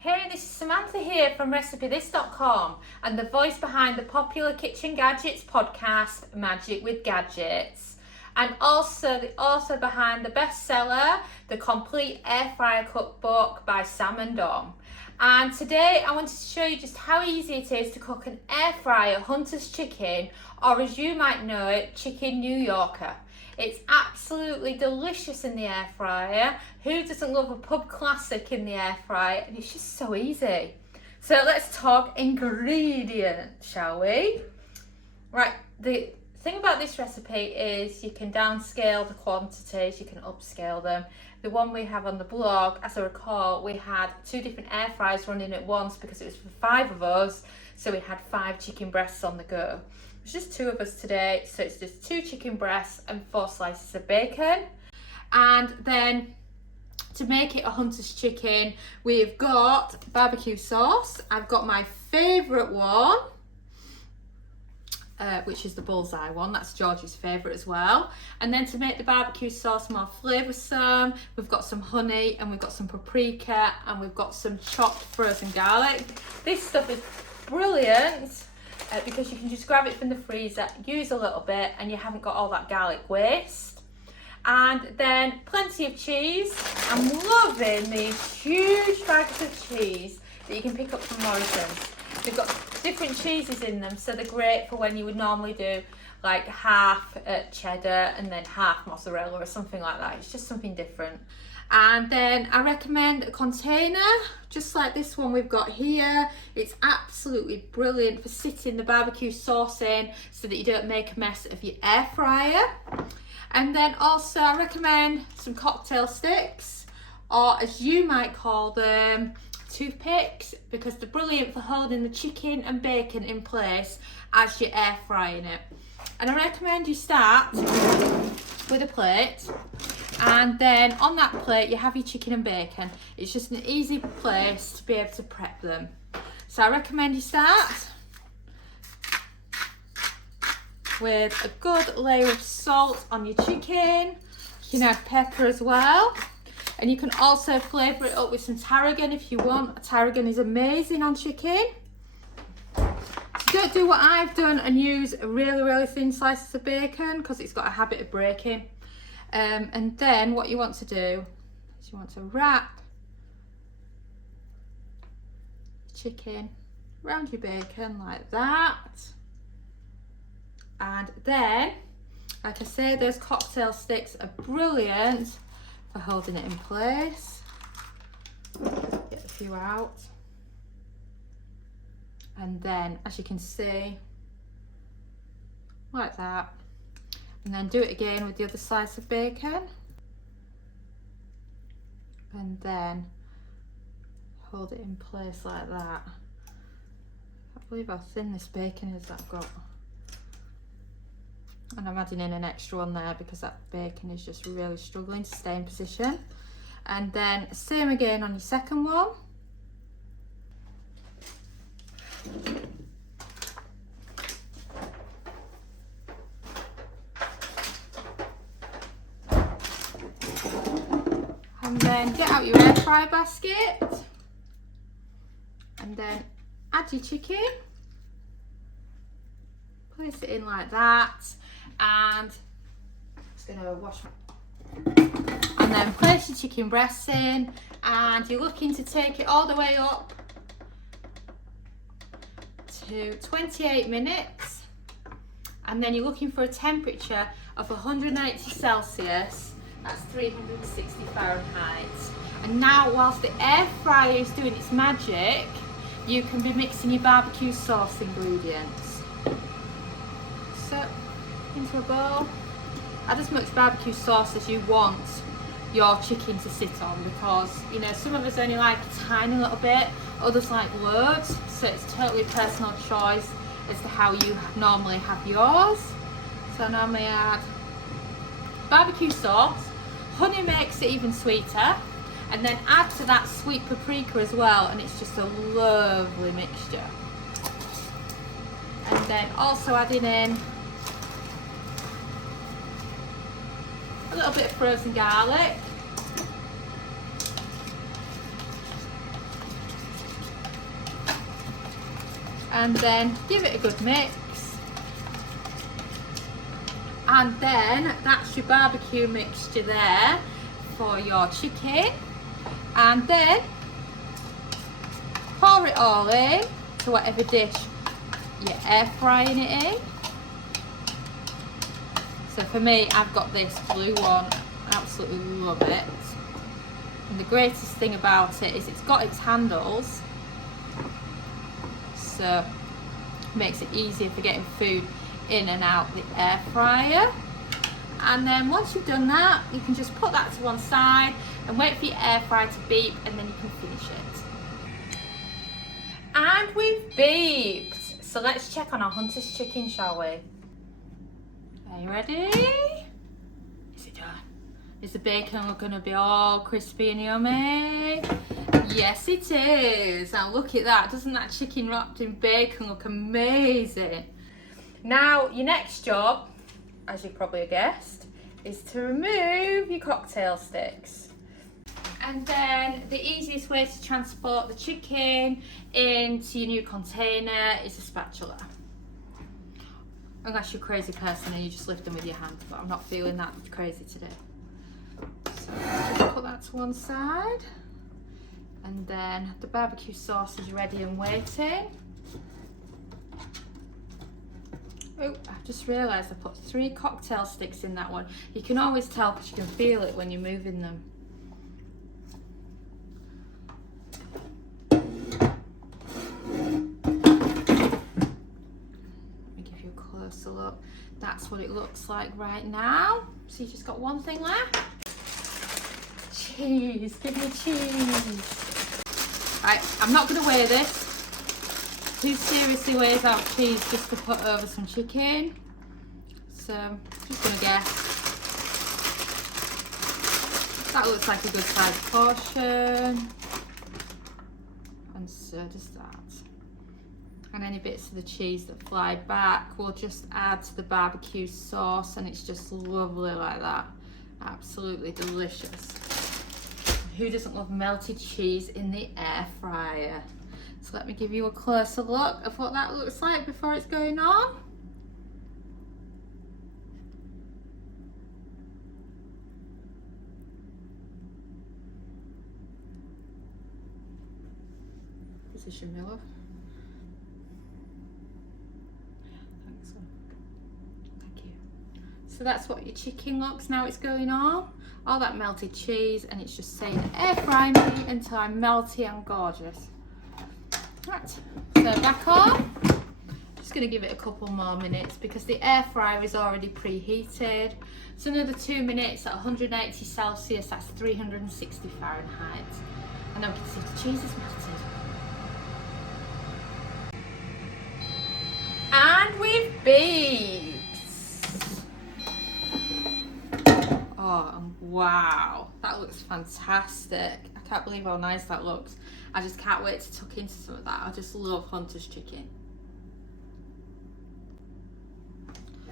Hey, this is Samantha here from RecipeThis.com and the voice behind the popular Kitchen Gadgets podcast, Magic with Gadgets, and also the author behind the bestseller, The Complete Air Fryer Cookbook by Sam and Dom. And today I wanted to show you just how easy it is to cook an air fryer Hunter's chicken, or as you might know it, chicken New Yorker. It's absolutely delicious in the air fryer. Who doesn't love a pub classic in the air fryer? And it's just so easy. So let's talk ingredients, shall we? Right, the thing about this recipe is you can downscale the quantities, you can upscale them. The one we have on the blog, as I recall, we had 2 different air fryers running at once because it was for 5 of us, so we had 5 chicken breasts on the go. It's just 2 of us today, so it's just 2 chicken breasts and 4 slices of bacon. And then to make it a Hunter's chicken, we've got BBQ sauce. I've got my favourite one, which is the bullseye one. That's George's favourite as well. And then to make the BBQ sauce more flavoursome, we've got some honey and we've got some paprika and we've got some chopped frozen garlic. This stuff is brilliant because you can just grab it from the freezer, use a little bit, and you haven't got all that garlic waste. And then plenty of cheese. I'm loving these huge bags of cheese that you can pick up from Morrison's. They've got different cheeses in them, so they're great for when you would normally do like half cheddar and then half mozzarella or something like that. It's just something different. And then I recommend a container just like this one we've got here. It's absolutely brilliant for sitting the barbecue sauce in so that you don't make a mess of your air fryer. And then also I recommend some cocktail sticks, or as you might call them, toothpicks, because they're brilliant for holding the chicken and bacon in place as you're air frying it. And I recommend you start with a plate, and then on that plate you have your chicken and bacon. It's just an easy place to be able to prep them. So I recommend you start with a good layer of salt on your chicken. You can add pepper as well. And you can also flavour it up with some tarragon if you want. Tarragon is amazing on chicken. So don't do what I've done and use really thin slices of bacon because it's got a habit of breaking. And then what you want to do is you want to wrap chicken around your bacon like that. And then, like I say, those cocktail sticks are brilliant for holding it in place. Get a few out. And then, as you can see, like that. And then do it again with the other slice of bacon. And then hold it in place like that. I can't believe how thin this bacon is that I've got. And I'm adding in an extra one there because that bacon is just really struggling to stay in position. And then same again on your second one. And then get out your air fryer basket. And then add your chicken. Place it in like that. And I'm just going to wash and then place your chicken breasts in, and you're looking to take it all the way up to 28 minutes, and then you're looking for a temperature of 180 Celsius, that's 360 Fahrenheit. And now whilst the air fryer is doing its magic, you can be mixing your barbecue sauce ingredients. So into a bowl, add as much barbecue sauce as you want your chicken to sit on, because you know some of us only like a tiny little bit, others like loads, so it's totally personal choice as to how you normally have yours. So normally add barbecue sauce, honey makes it even sweeter, and then add to that sweet paprika as well, and it's just a lovely mixture. And then also adding in a little bit of frozen garlic, And then give it a good mix. And then that's your barbecue mixture there for your chicken. And then pour it all in to whatever dish you're air frying it in. So for me, I've got this blue one. I absolutely love it. And the greatest thing about it is it's got its handles, so it makes it easier for getting food in and out the air fryer. And then once you've done that, you can just put that to one side and wait for your air fryer to beep, and then you can finish it. And we've beeped. So let's check on our Hunter's chicken, shall we? Are you ready? Is it done? Is the bacon gonna be all crispy and yummy? Yes, it is. Now look at that. Doesn't that chicken wrapped in bacon look amazing? Now, your next job, as you probably guessed, is to remove your cocktail sticks. And then the easiest way to transport the chicken into your new container is a spatula. Unless you're a crazy person and you just lift them with your hand, but I'm not feeling that crazy today. So just put that to one side. And then the barbecue sauce is ready and waiting. Oh, I've just realised I put 3 cocktail sticks in that one. You can always tell because you can feel it when you're moving them. Let me give you a closer look. That's what it looks like right now. So you just got one thing left. Cheese, give me cheese. Right, I'm not going to weigh this. Who seriously weighs out cheese just to put over some chicken? So, just gonna guess. That looks like a good sized portion. And so does that. And any bits of the cheese that fly back, we'll just add to the barbecue sauce, and it's just lovely like that. Absolutely delicious. Who doesn't love melted cheese in the air fryer? So let me give you a closer look of what that looks like before it's going on. Position, my love. Thanks. Thank you. So that's what your chicken looks now it's going on. All that melted cheese, and it's just saying air fry me until I'm melty and gorgeous. Right, so back on. Just going to give it a couple more minutes because the air fryer is already preheated. So another 2 minutes at 180 Celsius, that's 360 Fahrenheit. And then we can see if the cheese is melted. And we've beeped. Oh, and wow, that looks fantastic. I can't believe how nice that looks. I just can't wait to tuck into some of that. I just love Hunter's chicken.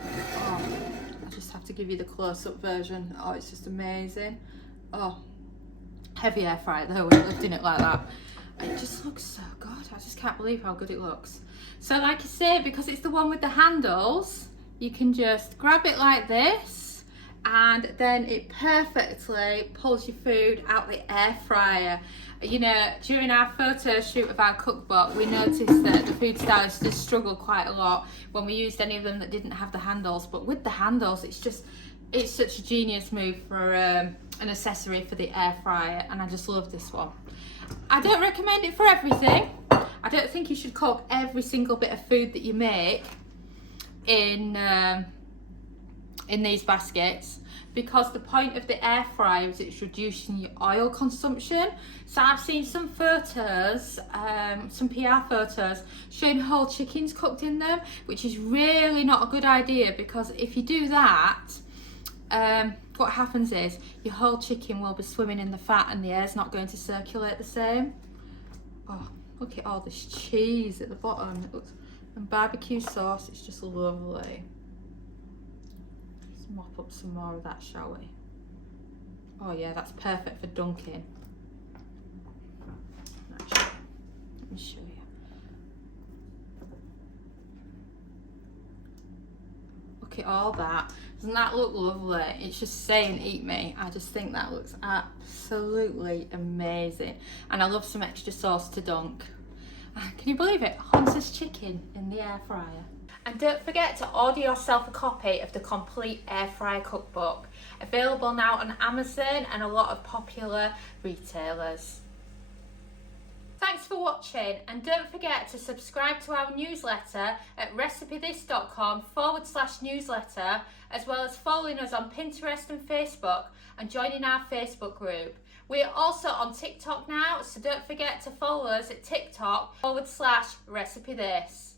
Oh, I just have to give you the close-up version. Oh, it's just amazing. Oh, heavy air fryer though, when you're lifting it like that. It just looks so good. I just can't believe how good it looks. So like I say, because it's the one with the handles, you can just grab it like this, and then it perfectly pulls your food out the air fryer. You know, during our photo shoot of our cookbook, we noticed that the food stylists did struggle quite a lot when we used any of them that didn't have the handles. But with the handles, it's such a genius move for an accessory for the air fryer, and I just love this one. I don't recommend it for everything. I don't think you should cook every single bit of food that you make in these baskets, because the point of the air fryer is it's reducing your oil consumption. So I've seen some photos, some PR photos showing whole chickens cooked in them, which is really not a good idea, because if you do that, what happens is your whole chicken will be swimming in the fat and the air's not going to circulate the same. Oh, look at all this cheese at the bottom. It looks, and barbecue sauce, it's just lovely. Let's mop up some more of that, shall we? Oh yeah, that's perfect for dunking. Let me show you. Look at all that. Doesn't that look lovely? It's just saying eat me. I just think that looks absolutely amazing. And I love some extra sauce to dunk. Can you believe it? Hunter's chicken in the air fryer. And don't forget to order yourself a copy of the complete air fryer cookbook. Available now on Amazon and a lot of popular retailers. Thanks for watching, and don't forget to subscribe to our newsletter at recipethis.com/newsletter, as well as following us on Pinterest and Facebook and joining our Facebook group. We are also on TikTok now, so don't forget to follow us at TikTok /recipethis.